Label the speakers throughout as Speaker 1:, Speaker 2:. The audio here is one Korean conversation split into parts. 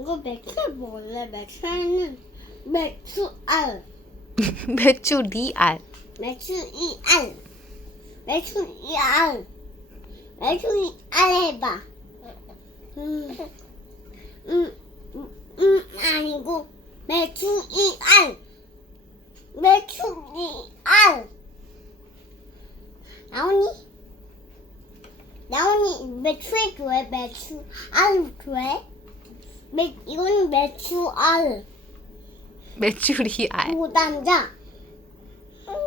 Speaker 1: 이거 맥주 먹을래? 맥주는 맥주 알.
Speaker 2: 매추 리알.
Speaker 1: 맥주 이 알. 맥주 이 알. 맥주 이 알 해봐. 음, 음, 음, 음 아니고 맥주 이 알. 맥주 이 알. 나오니? 나오니 맥주에 좋아해 맥주 알좋 아해? 맥 이거는 맥주 알.
Speaker 2: 매추 리알.
Speaker 1: 노단자.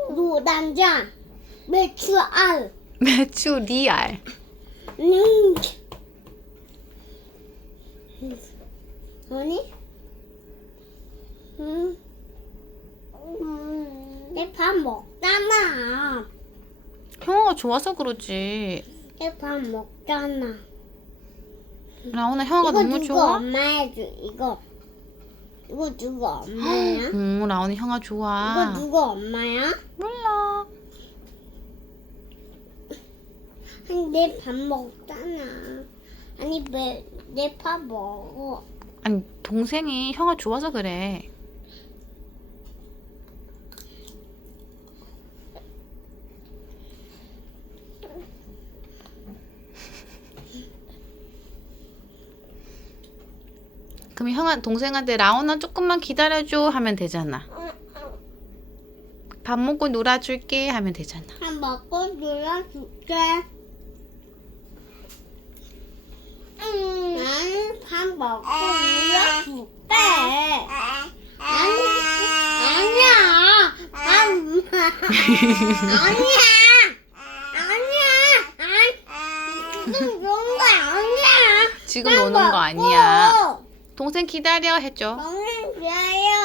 Speaker 1: 노단자. 맥주 알.
Speaker 2: 매추 리알.
Speaker 1: 음. 뭐니? 음. 내 밥 먹잖아.
Speaker 2: 형아가 좋아서 그러지.
Speaker 1: 내 밥 먹잖아.
Speaker 2: 라온아 형아가
Speaker 1: 이거
Speaker 2: 너무
Speaker 1: 누구
Speaker 2: 좋아?
Speaker 1: 엄마 해줘. 이거. 이거 누구 엄마야?
Speaker 2: 오 라온이 형아
Speaker 1: 이거
Speaker 2: 좋아.
Speaker 1: 누구 엄마야?
Speaker 2: 몰라.
Speaker 1: 아니 내 밥 먹잖아. 아니 내밥 먹어.
Speaker 2: 아니 동생이 형아 좋아서 그래. 그럼 형아 동생한테 라온아 조금만 기다려줘 하면 되잖아. 밥 먹고 놀아줄게 하면 되잖아.
Speaker 1: 밥 먹고 놀아줄게. 나는 밥 먹고 놀아줄게. 아니, 아니야. 밥, 아니야. 아니야. 아니, 지금 그런 거 아니야.
Speaker 2: 지금
Speaker 1: 밥
Speaker 2: 노는 거. 아니야. 동생 기다려 해줘.
Speaker 1: 먹는 거예요.